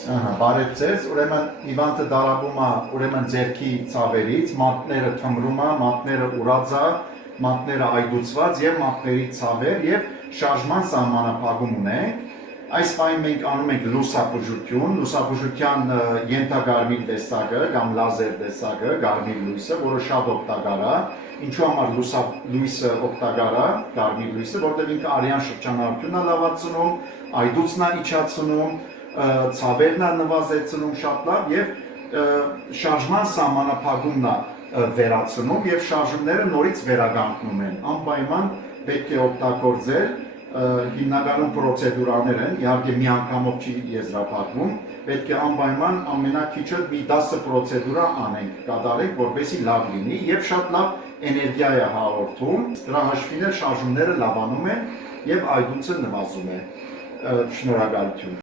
Բարև ձեզ, ուրեմն հիվանդը դարաբում է ուրեմն ձերքի ցավերից, մատները թմրում է, մատները ուրած է, մատները այդուցված եւ մատների ցավեր եւ շարժման սահմանափակում ունենք։ Այս պահին մենք անում ենք լուսաբուժություն, լուսաբուժության ենթագարմիր տեսակը կամ լազեր տեսակը, գարմիր լույսը, որը շատ օգտակար է։ Ինչու համար լույսը օգտակար է, գարմիր լույսը, որտեղ ինքը արյան շրջանառությունն է լավացնում, այդուցն է իջացնում, ցավերն է նվազեցնում շատ լավ եւ շարժման սահմանափակումն է վերացնում եւ շարժումները նորից վերականգնում են։ Անպայման պետք է օգտագործել հիմնականում պրոցեդուրաներ են, իհարկե մի անգամով չի եզրափակվում, պետք է անպայման ամենակիչը մի 10 պրոցեդուրա անենք, կատարենք, որպեսզի լավ լինի եւ շատ լավ էներգիա է հաղորդում, դրա հաշվին էլ շարժումները լավանում են եւ այդուցը նվազում է։ Շնորհակալություն։